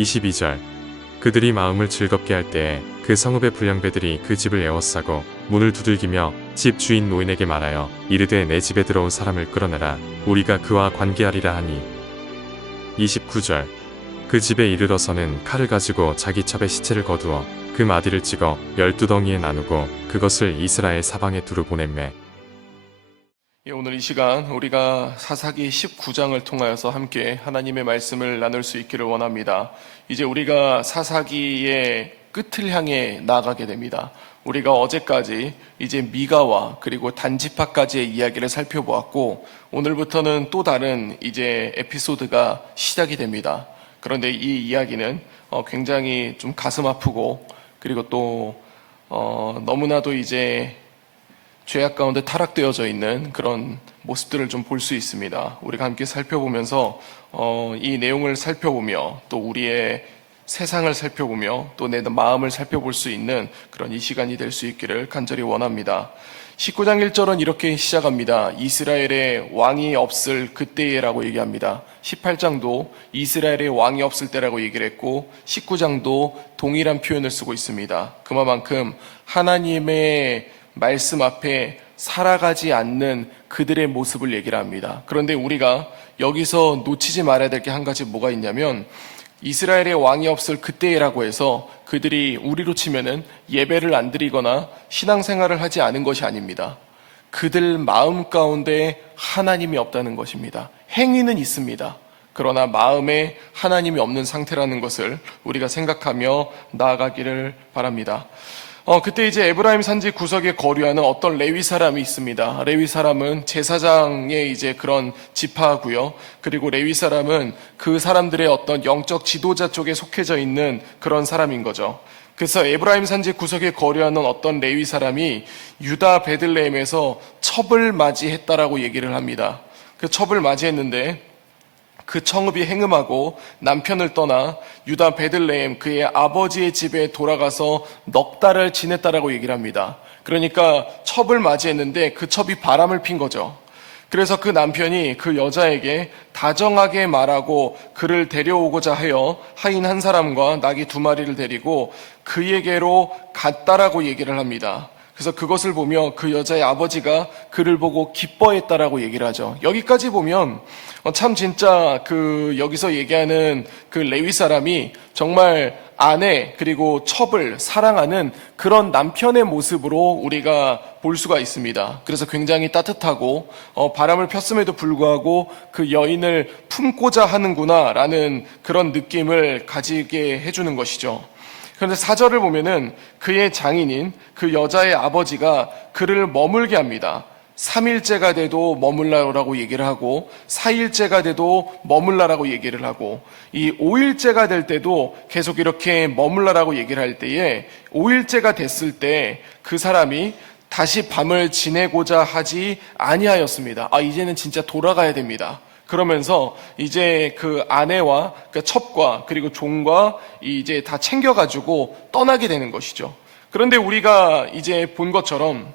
22절. 그들이 마음을 즐겁게 할 때에 그 성읍의 불량배들이 그 집을 에워싸고 문을 두들기며 집 주인 노인에게 말하여 이르되 내 집에 들어온 사람을 끌어내라. 우리가 그와 관계하리라 하니. 29절. 그 집에 이르러서는 칼을 가지고 자기 첩의 시체를 거두어 그 마디를 찍어 12덩이에 나누고 그것을 이스라엘 사방에 두루 보냈매. 오늘 이 시간 우리가 사사기 19장을 통하여서 함께 하나님의 말씀을 나눌 수 있기를 원합니다. 이제 우리가 사사기의 끝을 향해 나아가게 됩니다. 우리가 어제까지 이제 미가와 그리고 단지파까지의 이야기를 살펴보았고, 오늘부터는 또 다른 이제 에피소드가 시작이 됩니다. 그런데 이 이야기는 굉장히 좀 가슴 아프고, 그리고 또 너무나도 이제 죄악 가운데 타락되어져 있는 그런 모습들을 좀 볼 수 있습니다. 우리가 함께 살펴보면서 이 내용을 살펴보며 또 우리의 세상을 살펴보며 또 내 마음을 살펴볼 수 있는 그런 이 시간이 될 수 있기를 간절히 원합니다. 19장 1절은 이렇게 시작합니다. 이스라엘의 왕이 없을 그때라고 얘기합니다. 18장도 이스라엘의 왕이 없을 때라고 얘기를 했고, 19장도 동일한 표현을 쓰고 있습니다. 그만큼 하나님의 말씀 앞에 살아가지 않는 그들의 모습을 얘기를 합니다. 그런데 우리가 여기서 놓치지 말아야 될 게 한 가지 뭐가 있냐면, 이스라엘의 왕이 없을 그때라고 해서 그들이 우리로 치면은 예배를 안 드리거나 신앙생활을 하지 않은 것이 아닙니다. 그들 마음 가운데 하나님이 없다는 것입니다. 행위는 있습니다. 그러나 마음에 하나님이 없는 상태라는 것을 우리가 생각하며 나아가기를 바랍니다. 그때 이제 에브라임 산지 구석에 거류하는 어떤 레위 사람이 있습니다. 레위 사람은 제사장의 이제 그런 지파고요. 그리고 레위 사람은 그 사람들의 어떤 영적 지도자 쪽에 속해져 있는 그런 사람인 거죠. 그래서 에브라임 산지 구석에 거류하는 어떤 레위 사람이 유다 베들레헴에서 첩을 맞이했다라고 얘기를 합니다. 그 첩을 맞이했는데 그 청읍이 행음하고 남편을 떠나 유다 베들레헴 그의 아버지의 집에 돌아가서 넉 달을 지냈다라고 얘기를 합니다. 그러니까 첩을 맞이했는데 그 첩이 바람을 핀 거죠. 그래서 그 남편이 그 여자에게 다정하게 말하고 그를 데려오고자 하여 하인 한 사람과 나귀 2마리를 데리고 그에게로 갔다라고 얘기를 합니다. 그래서 그것을 보며 그 여자의 아버지가 그를 보고 기뻐했다라고 얘기를 하죠. 여기까지 보면 참 진짜 여기서 얘기하는 그 레위 사람이 정말 아내 그리고 첩을 사랑하는 그런 남편의 모습으로 우리가 볼 수가 있습니다. 그래서 굉장히 따뜻하고 바람을 폈음에도 불구하고 그 여인을 품고자 하는구나라는 그런 느낌을 가지게 해주는 것이죠. 그런데 4절을 보면은 그의 장인인 그 여자의 아버지가 그를 머물게 합니다. 3일째가 돼도 머물라라고 얘기를 하고 4일째가 돼도 머물라라고 얘기를 하고 이 5일째가 될 때도 계속 이렇게 머물라라고 얘기를 할 때에 5일째가 됐을 때 그 사람이 다시 밤을 지내고자 하지 아니하였습니다. 이제는 진짜 돌아가야 됩니다. 그러면서 이제 그 아내와 그 첩과 그리고 종과 이제 다 챙겨가지고 떠나게 되는 것이죠. 그런데 우리가 이제 본 것처럼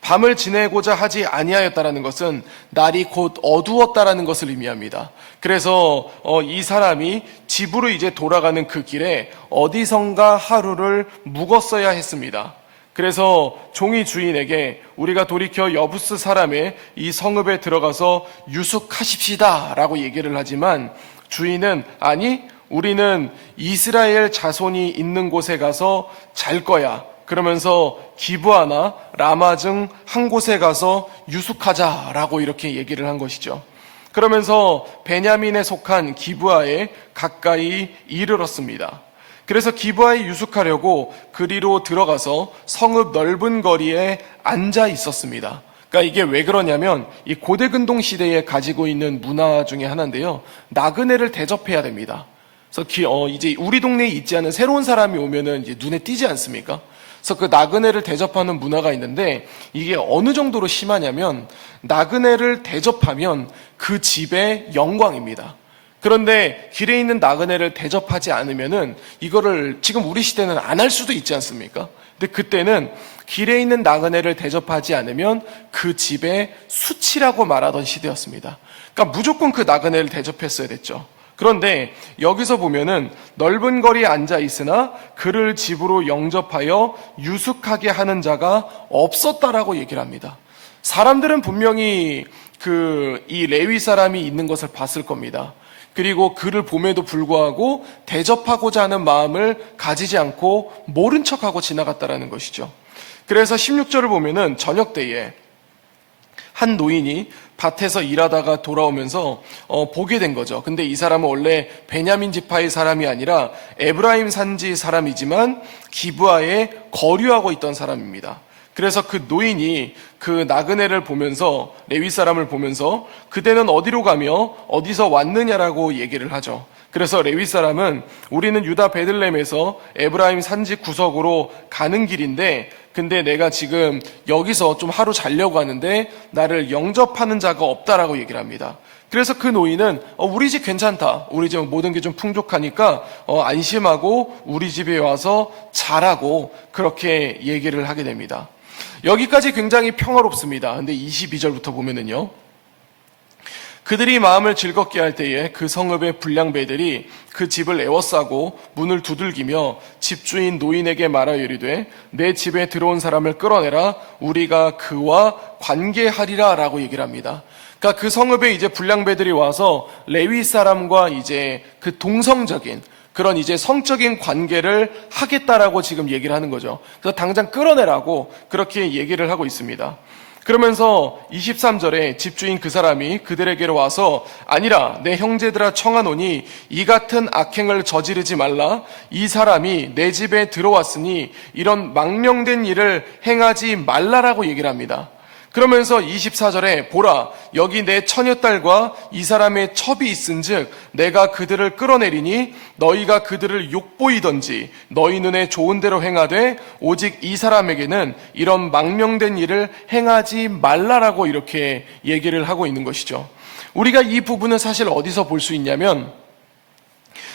밤을 지내고자 하지 아니하였다라는 것은 날이 곧 어두웠다라는 것을 의미합니다. 그래서 이 사람이 집으로 이제 돌아가는 그 길에 어디선가 하루를 묵었어야 했습니다. 그래서 종이 주인에게 우리가 돌이켜 여부스 사람의 이 성읍에 들어가서 유숙하십시다 라고 얘기를 하지만 주인은 아니 우리는 이스라엘 자손이 있는 곳에 가서 잘 거야. 그러면서 기브아나 라마 중 한 곳에 가서 유숙하자라고 이렇게 얘기를 한 것이죠. 그러면서 베냐민에 속한 기브아에 가까이 이르렀습니다. 그래서 기브아에 유숙하려고 그리로 들어가서 성읍 넓은 거리에 앉아 있었습니다. 그러니까 이게 왜 그러냐면 이 고대 근동 시대에 가지고 있는 문화 중에 하나인데요. 나그네를 대접해야 됩니다. 그래서 이제 우리 동네에 있지 않은 새로운 사람이 오면은 이제 눈에 띄지 않습니까? 그래서 그 나그네를 대접하는 문화가 있는데 이게 어느 정도로 심하냐면 나그네를 대접하면 그 집의 영광입니다. 그런데 길에 있는 나그네를 대접하지 않으면은 이거를 지금 우리 시대는 안 할 수도 있지 않습니까? 근데 그때는 길에 있는 나그네를 대접하지 않으면 그 집의 수치라고 말하던 시대였습니다. 그러니까 무조건 그 나그네를 대접했어야 됐죠. 그런데 여기서 보면은 넓은 거리에 앉아 있으나 그를 집으로 영접하여 유숙하게 하는 자가 없었다라고 얘기를 합니다. 사람들은 분명히 이 레위 사람이 있는 것을 봤을 겁니다. 그리고 그를 봄에도 불구하고 대접하고자 하는 마음을 가지지 않고 모른 척하고 지나갔다라는 것이죠. 그래서 16절을 보면은 저녁 때에 한 노인이 밭에서 일하다가 돌아오면서 보게 된 거죠. 근데 이 사람은 원래 베냐민 지파의 사람이 아니라 에브라임 산지 사람이지만 기브아에 거류하고 있던 사람입니다. 그래서 그 노인이 그 나그네를 보면서, 레위 사람을 보면서 그대는 어디로 가며 어디서 왔느냐라고 얘기를 하죠. 그래서 레위 사람은 우리는 유다 베들레헴에서 에브라임 산지 구석으로 가는 길인데 근데 내가 지금 여기서 좀 하루 자려고 하는데 나를 영접하는 자가 없다라고 얘기를 합니다. 그래서 그 노인은 우리 집 괜찮다. 우리 집 모든 게 좀 풍족하니까 안심하고 우리 집에 와서 자라고 그렇게 얘기를 하게 됩니다. 여기까지 굉장히 평화롭습니다. 근데 22절부터 보면은요. 그들이 마음을 즐겁게 할 때에 그 성읍의 불량배들이 그 집을 에워싸고 문을 두들기며 집주인 노인에게 말하여 이르되 내 집에 들어온 사람을 끌어내라 우리가 그와 관계하리라 라고 얘기를 합니다. 그러니까 그 성읍에 이제 불량배들이 와서 레위 사람과 이제 그 동성적인 그런 이제 성적인 관계를 하겠다라고 지금 얘기를 하는 거죠. 그래서 당장 끌어내라고 그렇게 얘기를 하고 있습니다. 그러면서 23절에 집주인 그 사람이 그들에게로 와서 아니라 내 형제들아 청하노니 이 같은 악행을 저지르지 말라. 이 사람이 내 집에 들어왔으니 이런 망령된 일을 행하지 말라라고 얘기를 합니다. 그러면서 24절에 보라 여기 내 처녀딸과 이 사람의 첩이 있은즉 내가 그들을 끌어내리니 너희가 그들을 욕보이던지 너희 눈에 좋은 대로 행하되 오직 이 사람에게는 이런 망령된 일을 행하지 말라라고 이렇게 얘기를 하고 있는 것이죠. 우리가 이 부분은 사실 어디서 볼 수 있냐면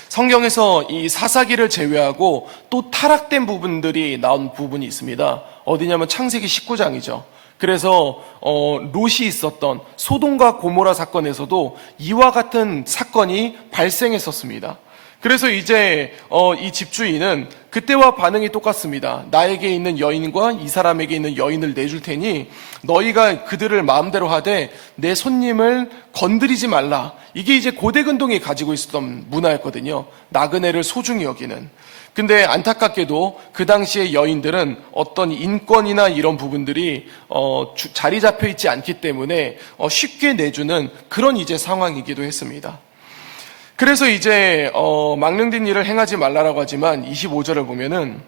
성경에서 이 사사기를 제외하고 또 타락된 부분들이 나온 부분이 있습니다. 어디냐면 창세기 19장이죠. 그래서 롯이 있었던 소돔과 고모라 사건에서도 이와 같은 사건이 발생했었습니다. 그래서 이제 이 집주인은 그때와 반응이 똑같습니다. 나에게 있는 여인과 이 사람에게 있는 여인을 내줄 테니 너희가 그들을 마음대로 하되 내 손님을 건드리지 말라. 이게 이제 고대 근동이 가지고 있었던 문화였거든요. 나그네를 소중히 여기는. 근데 안타깝게도 그 당시의 여인들은 어떤 인권이나 이런 부분들이 자리 잡혀 있지 않기 때문에 쉽게 내주는 그런 이제 상황이기도 했습니다. 그래서 이제 망령된 일을 행하지 말라라고 하지만 25절을 보면은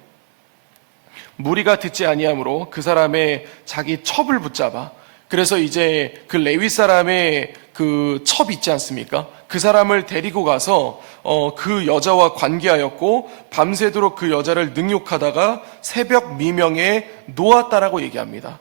무리가 듣지 아니하므로 그 사람의 자기 첩을 붙잡아 그래서 이제 그 레위 사람의 그 첩 있지 않습니까? 그 사람을 데리고 가서 그 여자와 관계하였고 밤새도록 그 여자를 능욕하다가 새벽 미명에 놓았다라고 얘기합니다.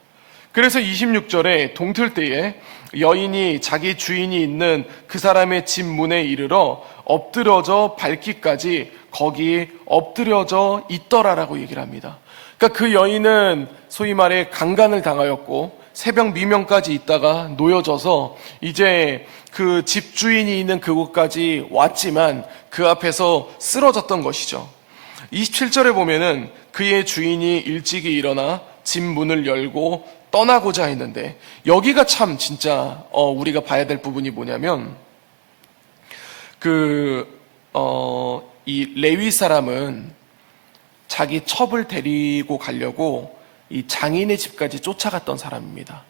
그래서 26절에 동틀 때에 여인이 자기 주인이 있는 그 사람의 집 문에 이르러 엎드려져 밟기까지 거기 엎드려져 있더라라고 얘기를 합니다. 그러니까 그 여인은 소위 말해 강간을 당하였고 새벽 미명까지 있다가 놓여져서 이제 그 집주인이 있는 그곳까지 왔지만 그 앞에서 쓰러졌던 것이죠. 27절에 보면은 그의 주인이 일찍이 일어나 집 문을 열고 떠나고자 했는데 여기가 참 진짜 우리가 봐야 될 부분이 뭐냐면 이 레위 사람은 자기 첩을 데리고 가려고 이 장인의 집까지 쫓아갔던 사람입니다.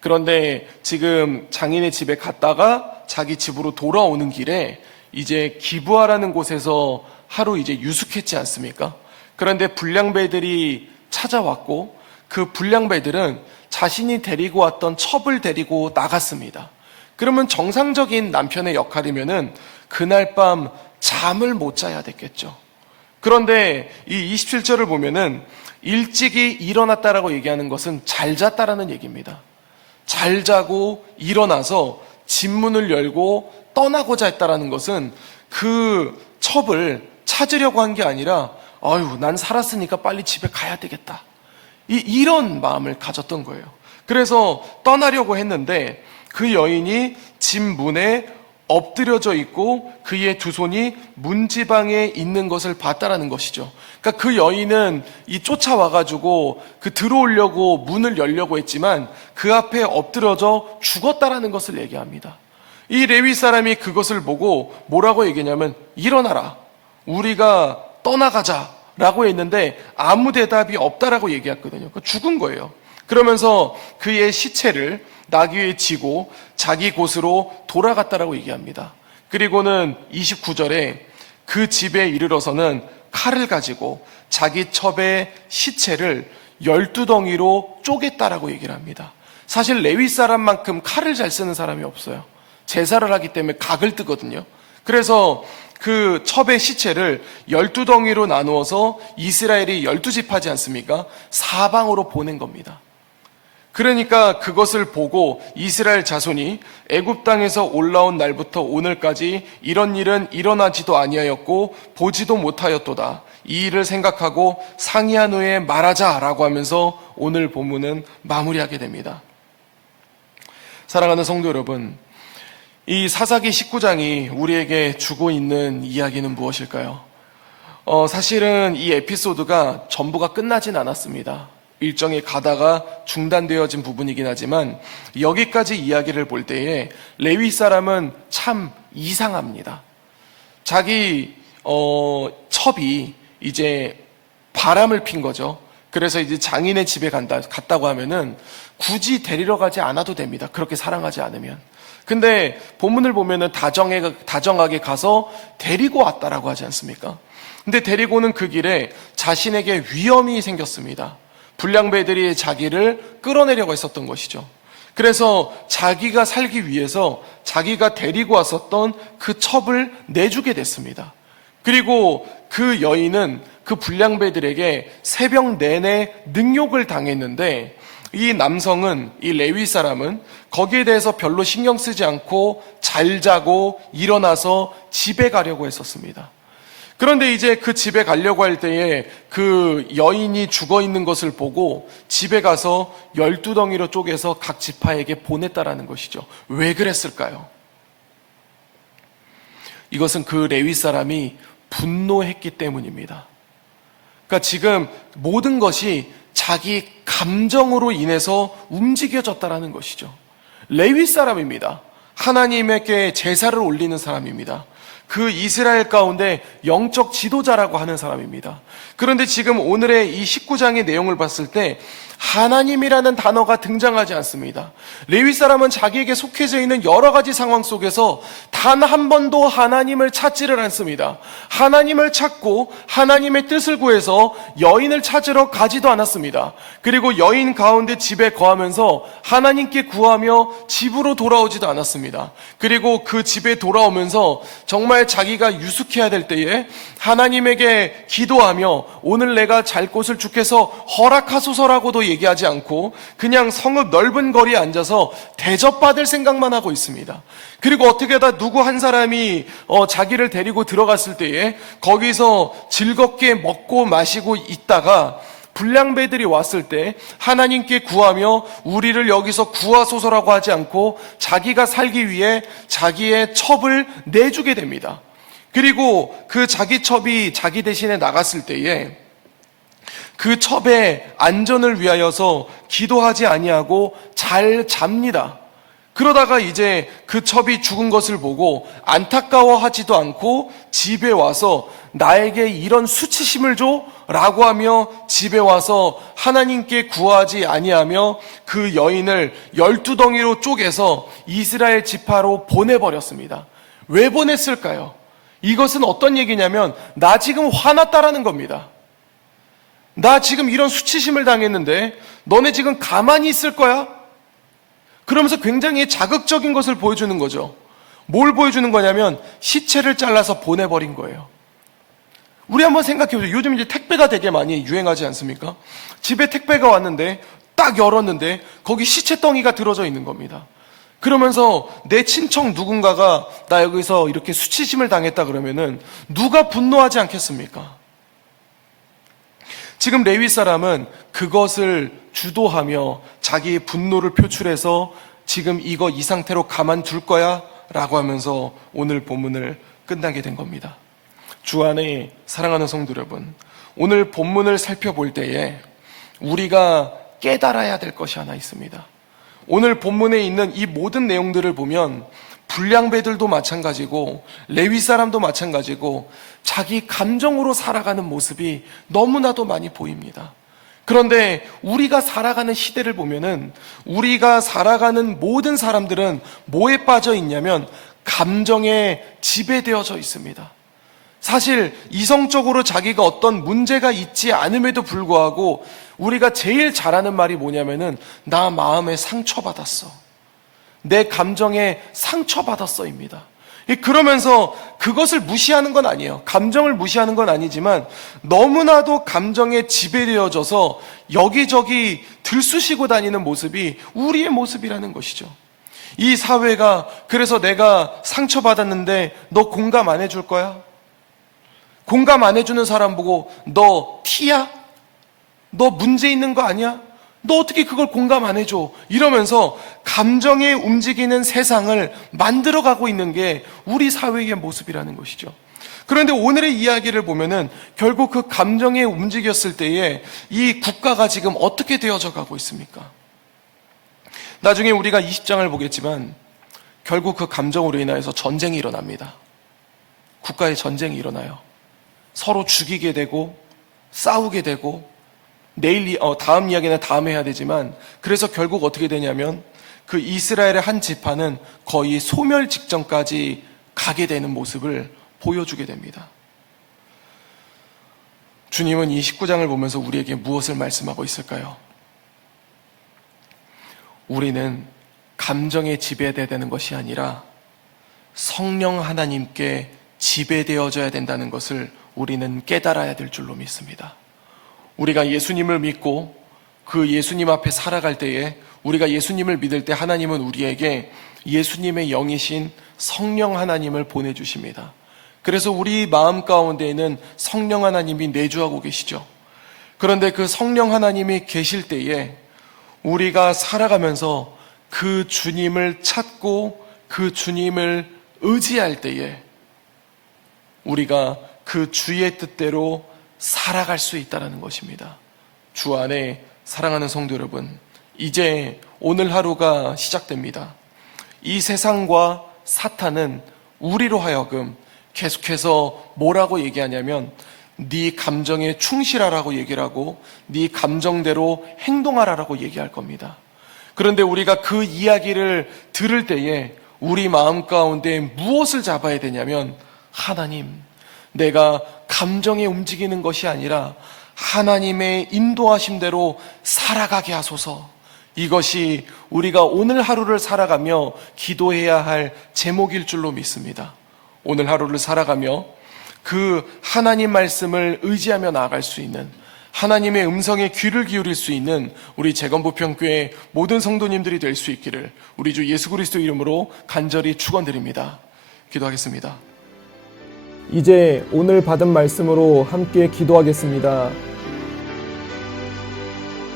그런데 지금 장인의 집에 갔다가 자기 집으로 돌아오는 길에 이제 기브아라는 곳에서 하루 이제 유숙했지 않습니까? 그런데 불량배들이 찾아왔고 그 불량배들은 자신이 데리고 왔던 첩을 데리고 나갔습니다. 그러면 정상적인 남편의 역할이면은 그날 밤 잠을 못 자야 됐겠죠. 그런데 이 27절을 보면은 일찍이 일어났다라고 얘기하는 것은 잘 잤다라는 얘기입니다. 잘 자고 일어나서 집 문을 열고 떠나고자 했다라는 것은 그 첩을 찾으려고 한 게 아니라 아유 난 살았으니까 빨리 집에 가야 되겠다. 이런 마음을 가졌던 거예요. 그래서 떠나려고 했는데 그 여인이 집 문에 엎드려져 있고 그의 두 손이 문지방에 있는 것을 봤다라는 것이죠. 그러니까 그 여인은 이 쫓아와가지고 그 들어오려고 문을 열려고 했지만 그 앞에 엎드려져 죽었다라는 것을 얘기합니다. 이 레위 사람이 그것을 보고 뭐라고 얘기냐면 일어나라, 우리가 떠나가자 라고 했는데 아무 대답이 없다라고 얘기했거든요. 죽은 거예요. 그러면서 그의 시체를 나귀 위에 지고 자기 곳으로 돌아갔다라고 얘기합니다. 그리고는 29절에 그 집에 이르러서는 칼을 가지고 자기 첩의 시체를 12덩이로 쪼갰다라고 얘기를 합니다. 사실 레위 사람만큼 칼을 잘 쓰는 사람이 없어요. 제사를 하기 때문에 각을 뜨거든요. 그래서 그 첩의 시체를 12덩이로 나누어서 이스라엘이 12지파지 않습니까? 사방으로 보낸 겁니다. 그러니까 그것을 보고 이스라엘 자손이 애굽 땅에서 올라온 날부터 오늘까지 이런 일은 일어나지도 아니하였고 보지도 못하였도다. 이 일을 생각하고 상의한 후에 말하자라고 하면서 오늘 본문은 마무리하게 됩니다. 사랑하는 성도 여러분, 이 사사기 19장이 우리에게 주고 있는 이야기는 무엇일까요? 사실은 이 에피소드가 전부가 끝나진 않았습니다. 일정이 가다가 중단되어진 부분이긴 하지만 여기까지 이야기를 볼 때에 레위 사람은 참 이상합니다. 자기 첩이 이제 바람을 핀 거죠. 그래서 이제 장인의 집에 갔다고 하면은 굳이 데리러 가지 않아도 됩니다. 그렇게 사랑하지 않으면. 근데 본문을 보면은 다정하게 가서 데리고 왔다라고 하지 않습니까? 근데 데리고는 그 길에 자신에게 위험이 생겼습니다. 불량배들이 자기를 끌어내려고 했었던 것이죠. 그래서 자기가 살기 위해서 자기가 데리고 왔었던 그 첩을 내주게 됐습니다. 그리고 그 여인은 그 불량배들에게 새벽 내내 능욕을 당했는데 이 남성은, 이 레위 사람은 거기에 대해서 별로 신경 쓰지 않고 잘 자고 일어나서 집에 가려고 했었습니다. 그런데 이제 그 집에 가려고 할 때에 그 여인이 죽어 있는 것을 보고 집에 가서 12덩이로 쪼개서 각 지파에게 보냈다라는 것이죠. 왜 그랬을까요? 이것은 그 레위 사람이 분노했기 때문입니다. 그러니까 지금 모든 것이 자기 감정으로 인해서 움직여졌다라는 것이죠. 레위 사람입니다. 하나님에게 제사를 올리는 사람입니다. 그 이스라엘 가운데 영적 지도자라고 하는 사람입니다. 그런데 지금 오늘의 이 19장의 내용을 봤을 때 하나님이라는 단어가 등장하지 않습니다. 레위 사람은 자기에게 속해져 있는 여러 가지 상황 속에서 단 한 번도 하나님을 찾지를 않습니다. 하나님을 찾고 하나님의 뜻을 구해서 여인을 찾으러 가지도 않았습니다. 그리고 여인 가운데 집에 거하면서 하나님께 구하며 집으로 돌아오지도 않았습니다. 그리고 그 집에 돌아오면서 정말 자기가 유숙해야 될 때에 하나님에게 기도하며 오늘 내가 잘 곳을 주께서 허락하소서라고도 얘기하지 않고 그냥 성읍 넓은 거리에 앉아서 대접받을 생각만 하고 있습니다. 그리고 어떻게 하다 누구 한 사람이 자기를 데리고 들어갔을 때에 거기서 즐겁게 먹고 마시고 있다가 불량배들이 왔을 때 하나님께 구하며 우리를 여기서 구하소서라고 하지 않고 자기가 살기 위해 자기의 첩을 내주게 됩니다. 그리고 그 자기 첩이 자기 대신에 나갔을 때에 그 첩의 안전을 위하여서 기도하지 아니하고 잘 잡니다. 그러다가 이제 그 첩이 죽은 것을 보고 안타까워하지도 않고 집에 와서 나에게 이런 수치심을 줘? 라고 하며 집에 와서 하나님께 구하지 아니하며 그 여인을 12덩이로 쪼개서 이스라엘 지파로 보내버렸습니다. 왜 보냈을까요? 이것은 어떤 얘기냐면 나 지금 화났다라는 겁니다. 나 지금 이런 수치심을 당했는데 너네 지금 가만히 있을 거야? 그러면서 굉장히 자극적인 것을 보여주는 거죠. 뭘 보여주는 거냐면 시체를 잘라서 보내버린 거예요. 우리 한번 생각해보세요. 요즘 이제 택배가 되게 많이 유행하지 않습니까? 집에 택배가 왔는데 딱 열었는데 거기 시체덩이가 들어져 있는 겁니다. 그러면서 내 친척 누군가가 나 여기서 이렇게 수치심을 당했다 그러면은 누가 분노하지 않겠습니까? 지금 레위 사람은 그것을 주도하며 자기의 분노를 표출해서 지금 이 상태로 가만둘 거야? 라고 하면서 오늘 본문을 끝나게 된 겁니다. 주 안에 사랑하는 성도 여러분, 오늘 본문을 살펴볼 때에 우리가 깨달아야 될 것이 하나 있습니다. 오늘 본문에 있는 이 모든 내용들을 보면 불량배들도 마찬가지고 레위 사람도 마찬가지고 자기 감정으로 살아가는 모습이 너무나도 많이 보입니다. 그런데 우리가 살아가는 시대를 보면은 우리가 살아가는 모든 사람들은 뭐에 빠져 있냐면 감정에 지배되어져 있습니다. 사실 이성적으로 자기가 어떤 문제가 있지 않음에도 불구하고 우리가 제일 잘하는 말이 뭐냐면은 나 마음에 상처받았어. 내 감정에 상처받았어입니다. 그러면서 그것을 무시하는 건 아니에요. 감정을 무시하는 건 아니지만 너무나도 감정에 지배되어져서 여기저기 들쑤시고 다니는 모습이 우리의 모습이라는 것이죠. 이 사회가 그래서 내가 상처받았는데 너 공감 안 해줄 거야? 공감 안 해주는 사람 보고 너 T야? 너 문제 있는 거 아니야? 너 어떻게 그걸 공감 안 해줘? 이러면서 감정에 움직이는 세상을 만들어가고 있는 게 우리 사회의 모습이라는 것이죠. 그런데 오늘의 이야기를 보면은 결국 그 감정에 움직였을 때에 이 국가가 지금 어떻게 되어져 가고 있습니까? 나중에 우리가 20장을 보겠지만 결국 그 감정으로 인하여서 전쟁이 일어납니다. 국가의 전쟁이 일어나요. 서로 죽이게 되고 싸우게 되고 다음 이야기는 다음에 해야 되지만 그래서 결국 어떻게 되냐면 그 이스라엘의 한 지파는 거의 소멸 직전까지 가게 되는 모습을 보여주게 됩니다. 주님은 이 19장을 보면서 우리에게 무엇을 말씀하고 있을까요? 우리는 감정에 지배되는 것이 아니라 성령 하나님께 지배되어져야 된다는 것을 우리는 깨달아야 될 줄로 믿습니다. 우리가 예수님을 믿고 그 예수님 앞에 살아갈 때에 우리가 예수님을 믿을 때 하나님은 우리에게 예수님의 영이신 성령 하나님을 보내주십니다. 그래서 우리 마음 가운데에는 성령 하나님이 내주하고 계시죠. 그런데 그 성령 하나님이 계실 때에 우리가 살아가면서 그 주님을 찾고 그 주님을 의지할 때에 우리가 그 주의 뜻대로 살아갈 수 있다는 것입니다. 주 안에 사랑하는 성도 여러분, 이제 오늘 하루가 시작됩니다. 이 세상과 사탄은 우리로 하여금 계속해서 뭐라고 얘기하냐면 네 감정에 충실하라고 얘기를 하고 네 감정대로 행동하라고 얘기할 겁니다. 그런데 우리가 그 이야기를 들을 때에 우리 마음 가운데 무엇을 잡아야 되냐면 하나님, 내가 감정에 움직이는 것이 아니라 하나님의 인도하심대로 살아가게 하소서. 이것이 우리가 오늘 하루를 살아가며 기도해야 할 제목일 줄로 믿습니다. 오늘 하루를 살아가며 그 하나님 말씀을 의지하며 나아갈 수 있는, 하나님의 음성에 귀를 기울일 수 있는 우리 재건부평교회 모든 성도님들이 될 수 있기를 우리 주 예수 그리스도 이름으로 간절히 축원드립니다. 기도하겠습니다. 이제 오늘 받은 말씀으로 함께 기도하겠습니다.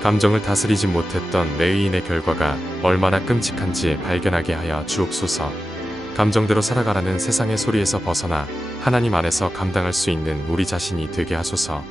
감정을 다스리지 못했던 레위인의 결과가 얼마나 끔찍한지 발견하게 하여 주옵소서. 감정대로 살아가라는 세상의 소리에서 벗어나 하나님 안에서 감당할 수 있는 우리 자신이 되게 하소서.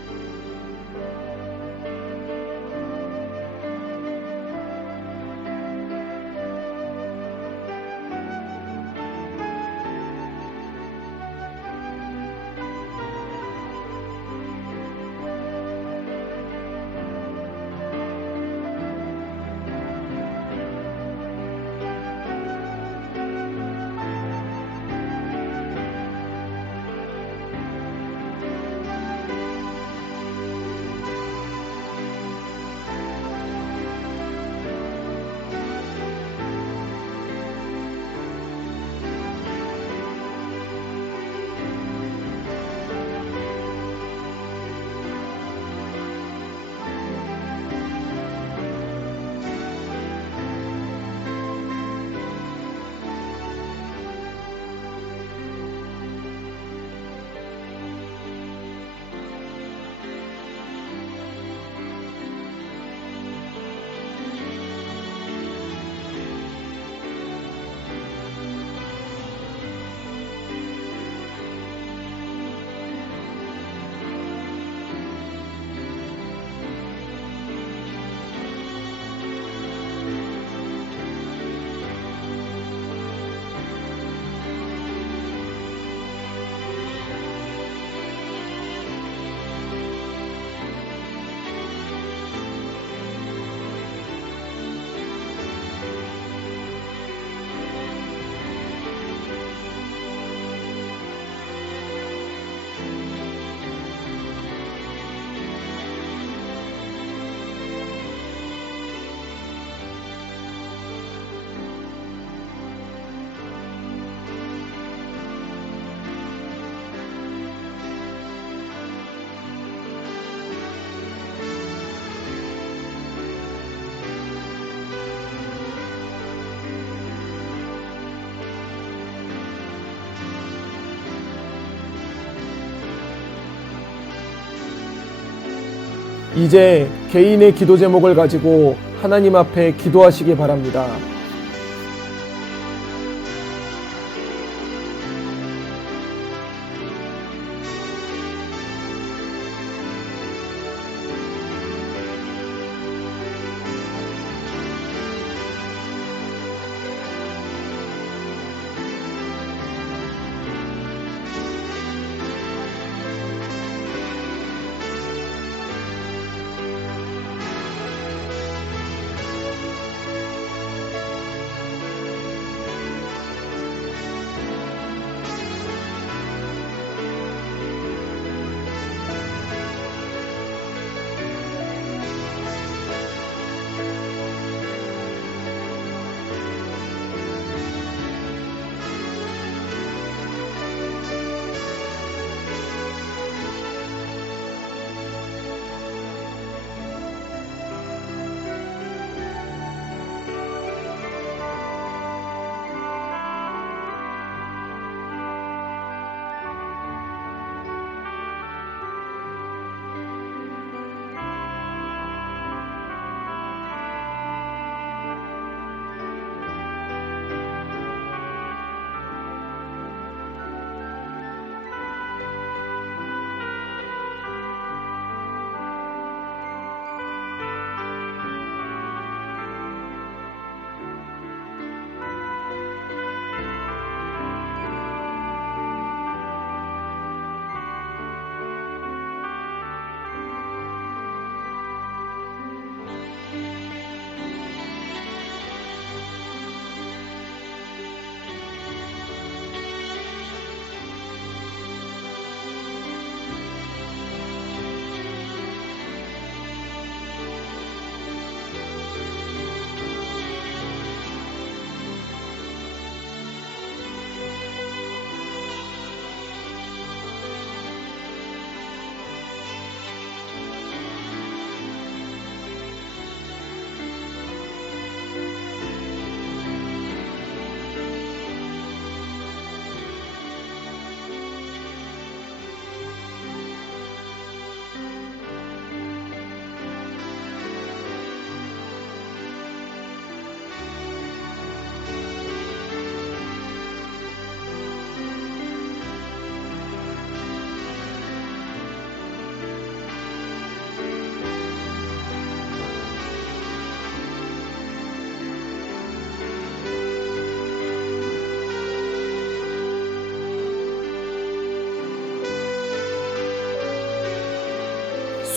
이제 개인의 기도 제목을 가지고 하나님 앞에 기도하시기 바랍니다.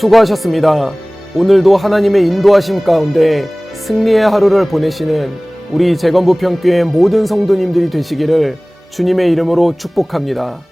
수고하셨습니다. 오늘도 하나님의 인도하심 가운데 승리의 하루를 보내시는 우리 재건부평교회 모든 성도님들이 되시기를 주님의 이름으로 축복합니다.